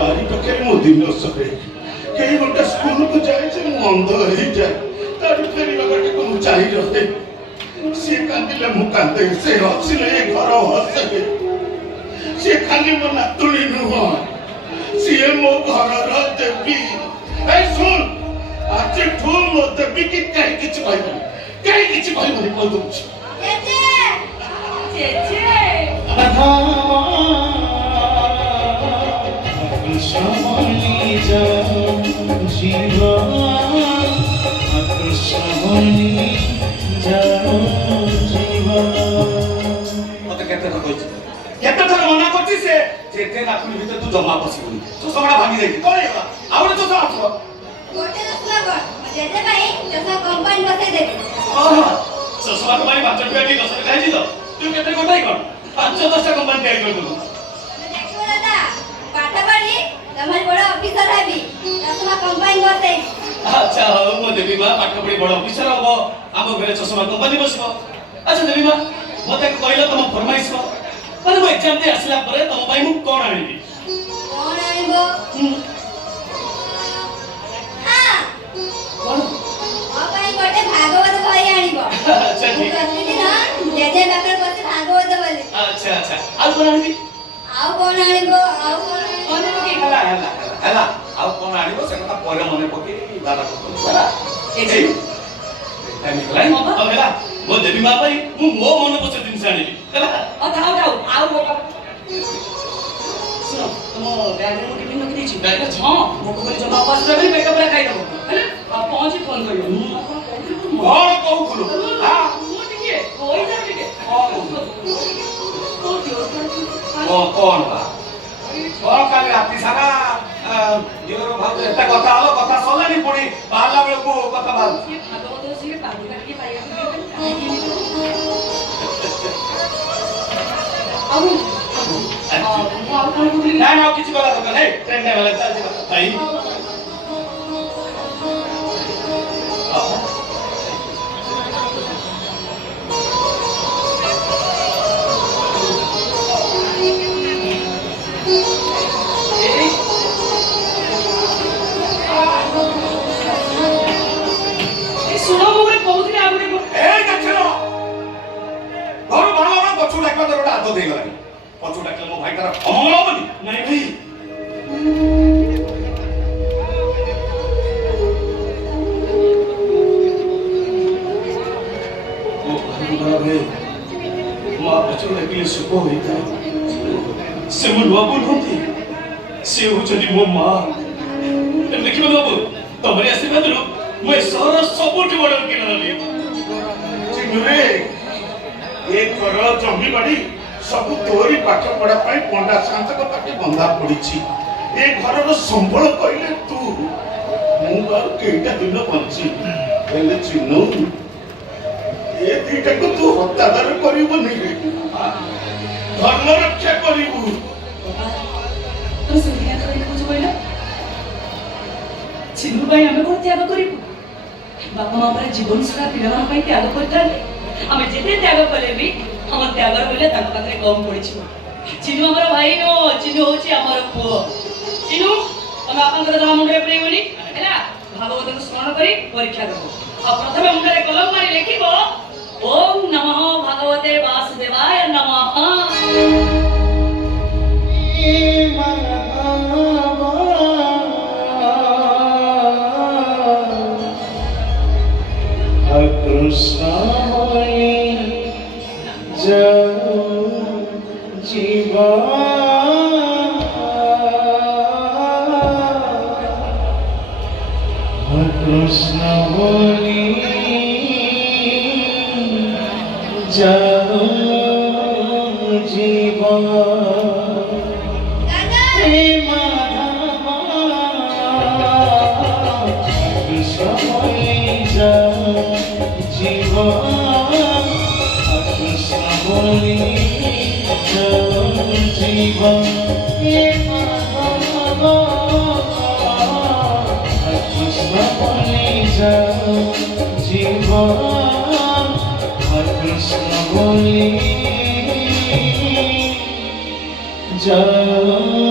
तारी पाखे मो दिन सरे कई गोटे स्कूल को जाए मंद हो जाए तारी फेरवा गोटे को चाहिए रहे सी कांदिले मु कांदे से हसिले घर हसे सी खाली मो नातुणी नुह सी मो घर देवी ए सुन आज ठू मो देवी की कहीं किछि कहबनी कह दूची जेजे श्रवणी जीवन श्रवणी मत केते थर मना करछि से जेते नाखुनी भीतर तू जमा पसिबनी चोसमाडा भांगी जाई कोन हेला आउडे चोसा आछो गोटे रसला कर जेजे भाई जसा कंपाउंड बसे दे ओह चोसमा तो भाई 5 रुपया की 10 खाइ छि तो तू केते गोटाई कोन 5-10 टा कंपाउंड तैयार कर दू देखो दादा पाठ पढ़ी तमर बड़ा ऑफिसर हेबी जसा कंपाउंड बसे अच्छा हो मो देवी मां पाठ पढ़ी बड़ ऑफिसर हो आम घरे चोसमा कंपनी बसबो अच्छा देवी मां मते कहलो तुम फरमाइश को माने मो एग्जाम दे आसला परे तुम भाई मु कोन आनिबी कौन आइबो हां कोन अपाई गोटे भागवत बही आनिबो अच्छा ठीक कहली ना जेजे बाकर बसे भागवत बोली अच्छा अच्छा आ कोन आनिबी आउ कौन आनिबो आउ कौन मने पकी हला आ कोन आनिबो से कथा परे मने पकी दादा को हला ए टाइम निकलाई अब हला मो देवी मां भाई मो मन पछे दिन से आनिबी हला थाउ आउ बोका सुनो तुम बैग में टिफिन रख दीची बैग में हां मोको बोली जमा पास रे मेकअप रे खाई दबो हैना आप पहुंची फोन करियो कौन कहू हां मु टिके कोई जा टिके कौन बा कौन काली राती सारा योर भाव एता कथा हलो कथा सलानी पुणी बाहला बेल को कथा बाल ये भागवत से बाबू करके पाइया अब अब कौन बोली ना ना किसी वाला दुकान है ट्रेन टाइम वाला चल जी भाई सुनो मोरे बहुत आगु रे ए देखलो घर बड़ा बड़ा पछु डाकवा तोरा हाथ दे गला पछु डाकले मो भाई तारा अमंगल होबनी नहीं भाई ओ भाई मां पछु डाकले सुको होइता से मो बाबू नथि से हो जदी मो मां देखिबो बाबू तमरे आशीर्वाद रो मैं सहर सबुठ बड़ किनली चिनुरे एक कर जमी बाड़ी सब तोरी पाठ पढ़ा पाई पंडा शांत को पाटी बंधा पड़ीची ए घर रो संबळ कइले तू मु बार केटा दिन बंची हेले चिनु ए दीटा को तू हत्यादार करिबो नहीं रे धर्म रक्षा करिबो तो सुनिया करे कुछ बोला चिन्नु भाई हमें को त्याग करिबो बापा मां पर जीवन सारा पिलामान ପାଇଁ त्याग करताले हमें जेते त्याग कले भी हम त्याग बोले तक पाखरे कम पड़ी चिन्नु हमर भाई नो चिन्नु होची हमर पुओ चिन्नु तमे आपनकर जमा मुंडे प्रेमनी हैला भागवत को स्मरण करी परीक्षा दबो आ प्रथमे मुंडे कलम मारी लिखिबो ओम नमः भगवते वासुदेवाय नमः कृष्ण जीवन कृष्ण बोली जीवन Krishna